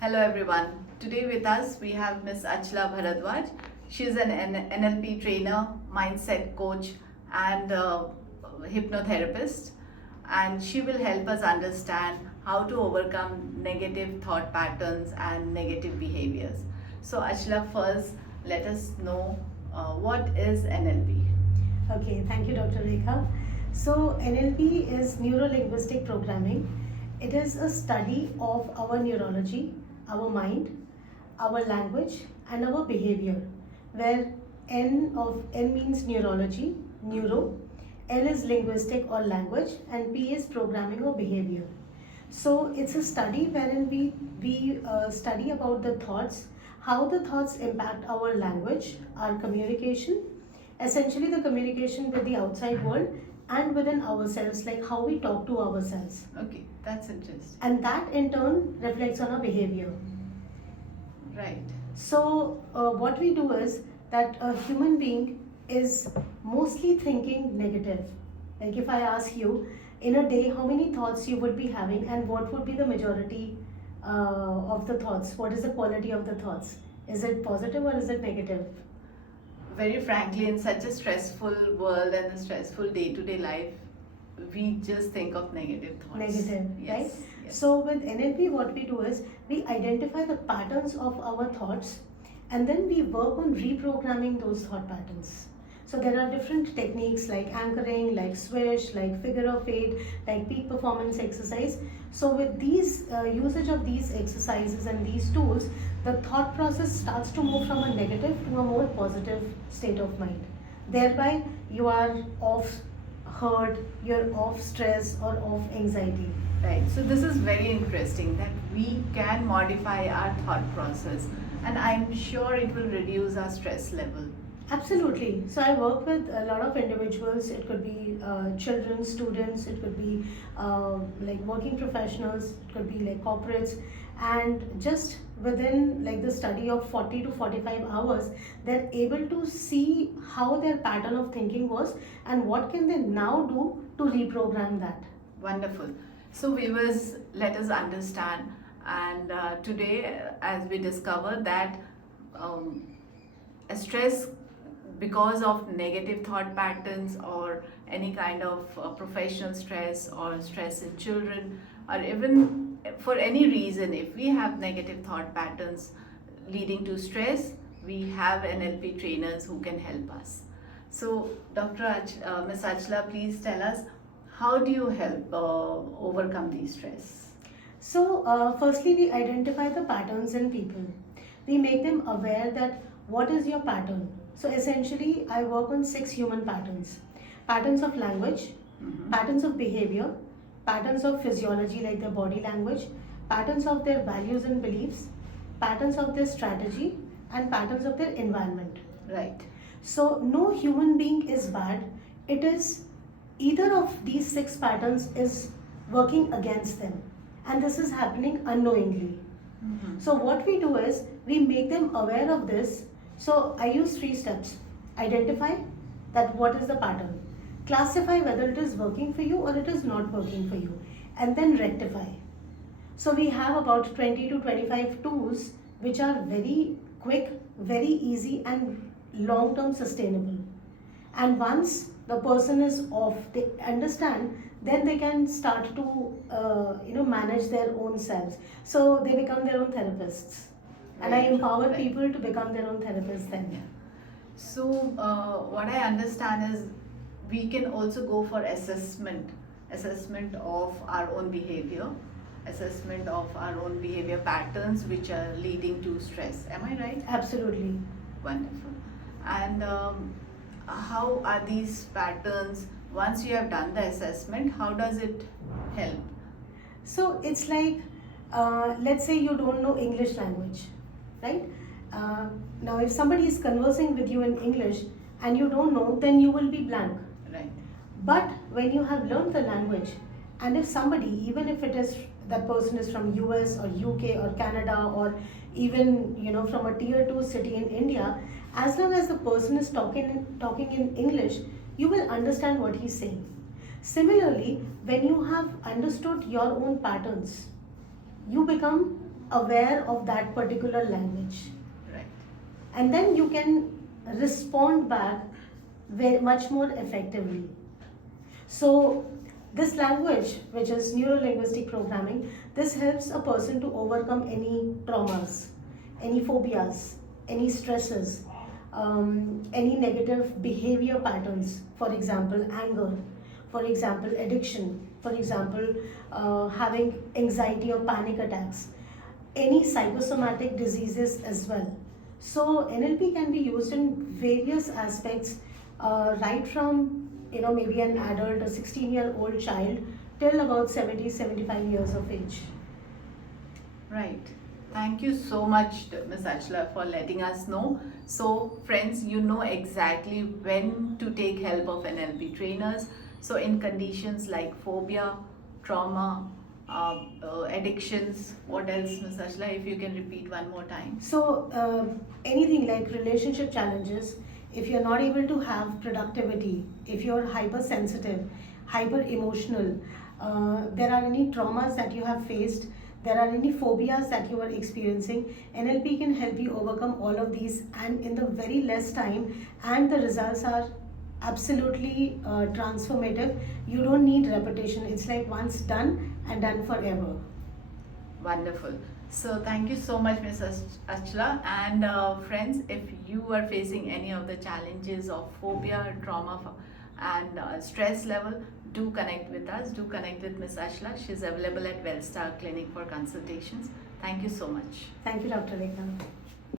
Hello everyone. Today with us we have Miss Achlaa Bhardwaj. She is an NLP trainer, mindset coach and hypnotherapist, and she will help us understand how to overcome negative thought patterns and negative behaviors. So Achlaa, first let us know what is NLP. Okay, thank you, Dr. Rekha. So, NLP is neuro linguistic programming. It is a study of our neurology, our mind, our language, and our behavior. Where N means neurology, neuro, L is linguistic or language, and P is programming or behavior. So, it's a study wherein we study about the thoughts, how the thoughts impact our language, our communication, essentially the communication with the outside world and within ourselves, like how we talk to ourselves, Okay, that's interesting. and that in turn reflects on our behavior. Right. So what we do is that a human being is mostly thinking negative. Like if I ask you in a day how many thoughts you would be having and what would be the majority of the thoughts, what is the quality of the thoughts, is it positive or is it negative? Very frankly, in such a stressful world and a stressful day-to-day life, we just think of negative thoughts. Negative, Yes, right? yes. So with NLP, what we do is we identify the patterns of our thoughts and then we work on reprogramming those thought patterns. So there are different techniques like anchoring, like swish, like figure of eight, like peak performance exercise. So with these usage of these exercises and these tools, the thought process starts to move from a negative to a more positive state of mind. Thereby, you are off hurt, you're off stress or off anxiety. Right. So this is very interesting that we can modify our thought process, and I'm sure it will reduce our stress level. Absolutely. So I work with a lot of individuals. It could be children, students. It could be like working professionals. It could be like corporates. And just within like the study of 40 to 45 hours, they're able to see how their pattern of thinking was and what can they now do to reprogram that. Wonderful. So viewers, let us understand, and today as we discover that a stress because of negative thought patterns or any kind of professional stress or stress in children, or even for any reason, if we have negative thought patterns leading to stress, we have NLP trainers who can help us. So Ms. Achlaa, please tell us, how do you help overcome these stress? So, firstly, we identify the patterns in people. We make them aware that what is your pattern. So, essentially, I work on 6 human patterns: patterns of language, patterns of behavior, patterns of physiology, like their body language, patterns of their values and beliefs, patterns of their strategy, and patterns of their environment. Right. So, no human being is bad. It is either of these 6 patterns is working against them, and this is happening unknowingly. So what we do is we make them aware of this. So I use 3 steps: identify that what is the pattern, classify whether it is working for you or it is not working for you, and then rectify. So we have about 20 to 25 tools which are very quick, very easy, and long term sustainable. And once the person is off, they understand, then they can start to manage their own selves. So they become their own therapists, and I Right. empower Right. people to become their own therapists then. So, what I understand is we can also go for assessment of our own behavior, assessment of our own behavior patterns which are leading to stress. Am I right? Absolutely. Wonderful. And how are these patterns, once you have done the assessment, how does it help? So it's like, let's say you don't know English language, right? Now, if somebody is conversing with you in English and you don't know, then you will be blank. Right. But when you have learned the language, and if somebody, even if it is that person is from US or UK or Canada or even from a tier 2 city in India, as long as the person is talking in English, you will understand what he's saying. Similarly, when you have understood your own patterns, you become aware of that particular language, Right. and then you can respond back very much more effectively. So this language, which is neuro-linguistic programming, this helps a person to overcome any traumas, any phobias, any stresses, any negative behavior patterns, for example anger, for example addiction, for example having anxiety or panic attacks, any psychosomatic diseases as well. So NLP can be used in various aspects, right from maybe an adult, a 16-year-old child, till about 70-75 years of age. Right. Thank you so much, Ms. Achlaa, for letting us know. So, friends, you know exactly when to take help of NLP trainers. So, in conditions like phobia, trauma, addictions, what else, Ms. Achlaa, if you can repeat one more time? So anything like relationship challenges, if you're not able to have productivity, if you're hypersensitive, hyper emotional, there are any traumas that you have faced, there are any phobias that you are experiencing, NLP can help you overcome all of these, and in the very less time, and the results are absolutely transformative. You don't need repetition. It's like once done and done forever. Wonderful. So thank you so much, Ms. Achlaa. And friends, if you are facing any of the challenges of phobia, trauma, and stress level, do connect with us. Do connect with Ms. Achlaa. She's available at Wellstar Clinic for consultations. Thank you so much. Thank you, Dr. Rekha.